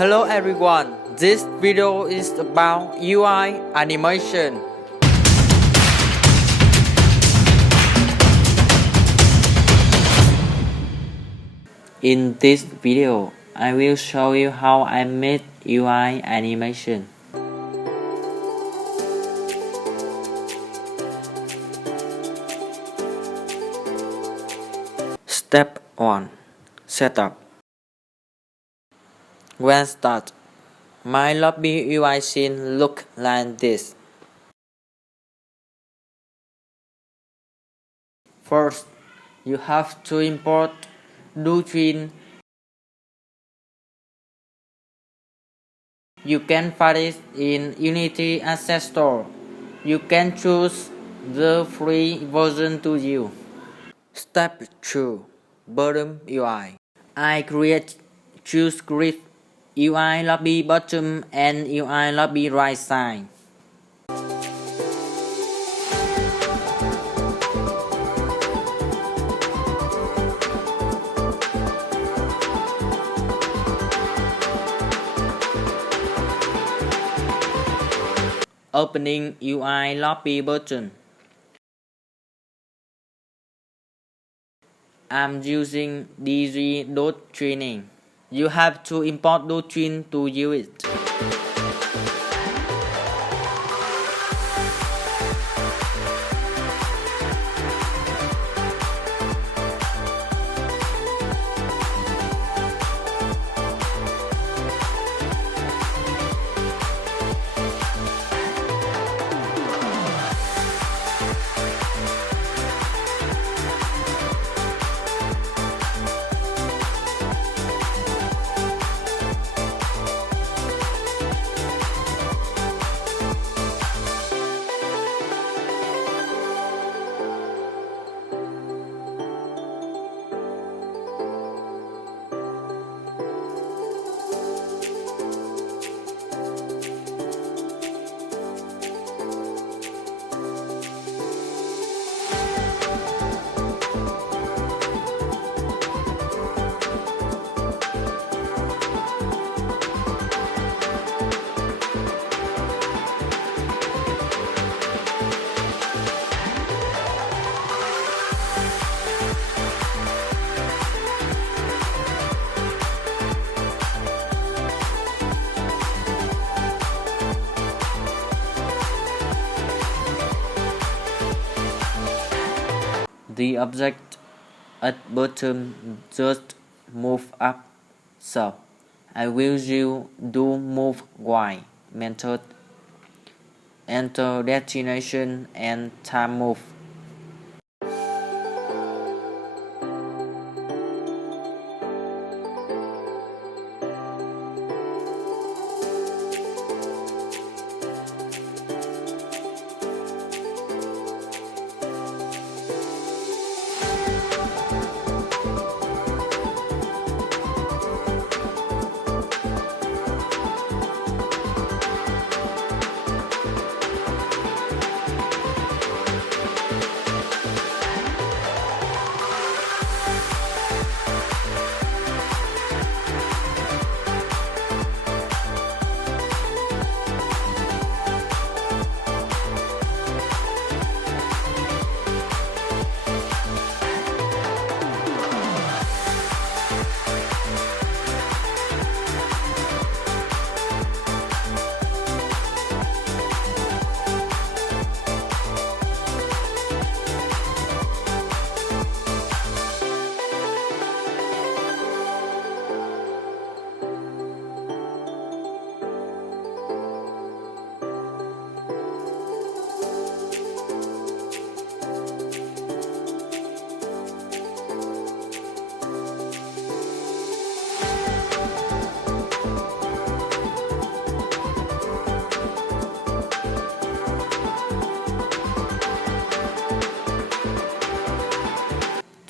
Hello everyone, this video is about UI animation. In this video, I will show you how I made UI animation. Step 1. Setup. When start, my lobby UI scene look like this. First, you have to import Douyin. You can find it in Unity Asset Store. You can choose the free version to use. Step 2. Bottom UI. I create two scripts, UI lobby bottom and UI lobby right side. Opening UI lobby button. I'm using DG.training. You have to import Douyin to use it. The object at bottom just move up, so I will use do move Y method. Enter destination and time move.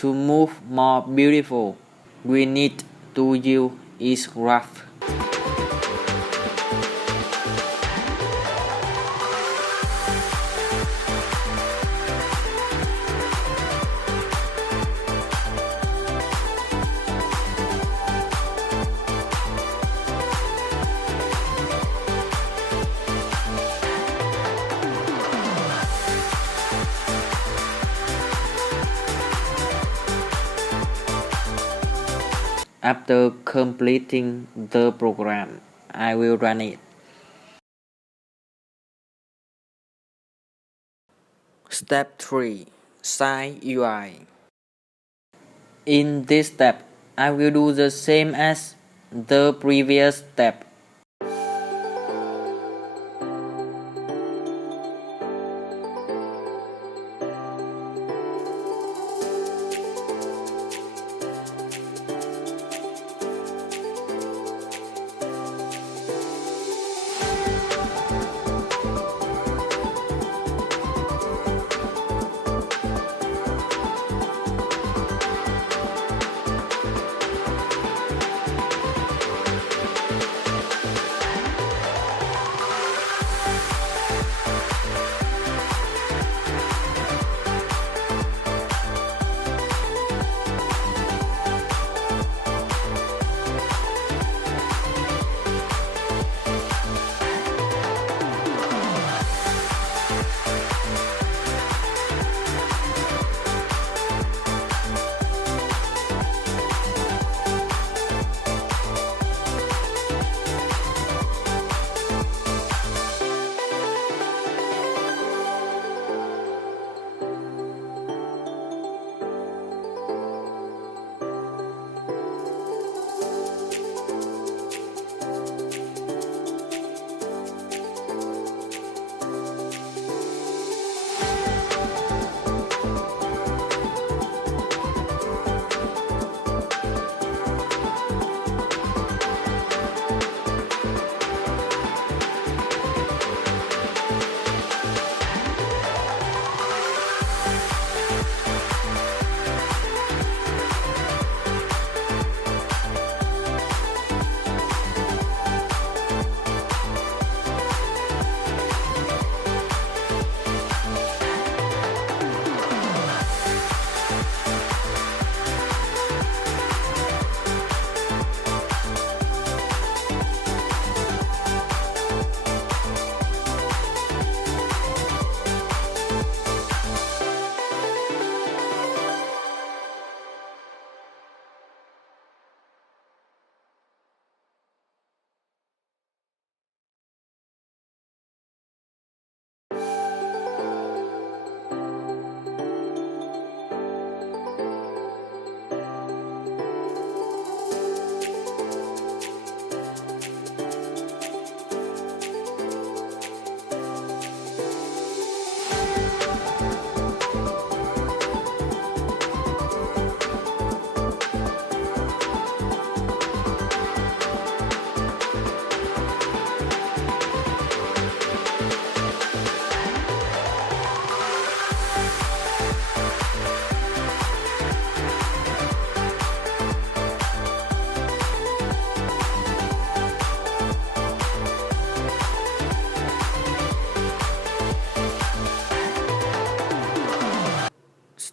To move more beautiful, we need to use is graph. After completing the program, I will run it. Step 3. Sign UI. In this step, I will do the same as the previous step.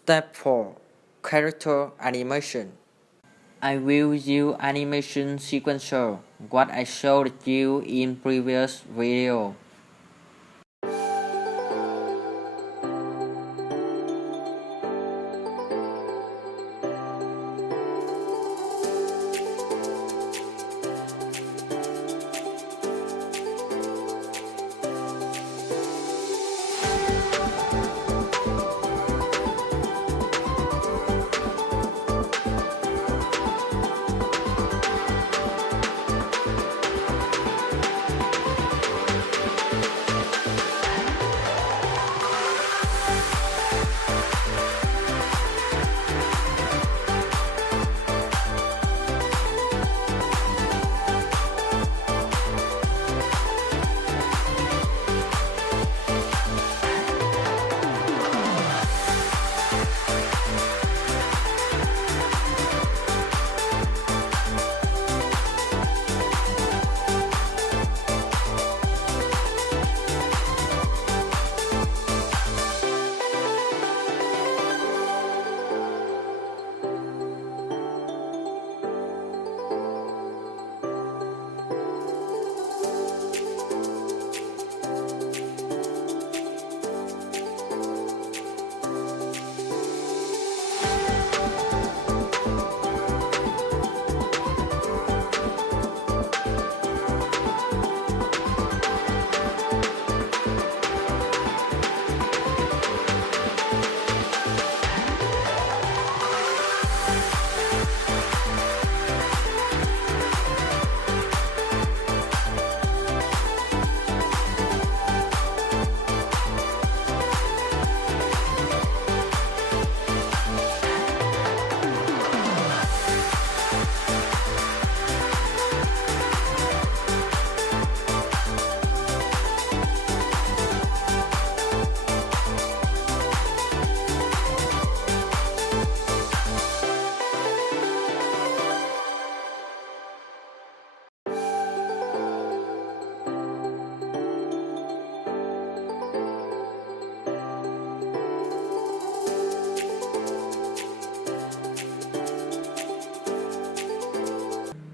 Step 4. Character Animation. I will use animation sequencer, what I showed you in previous video.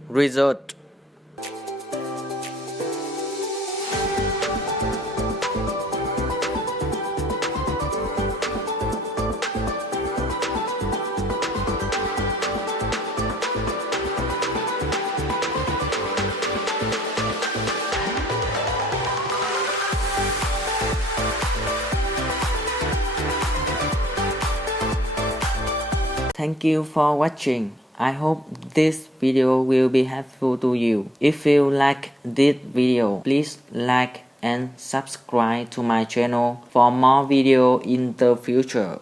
result. Thank you for watching. I hope this video will be helpful to you. If you like this video, please like and subscribe to my channel for more videos in the future.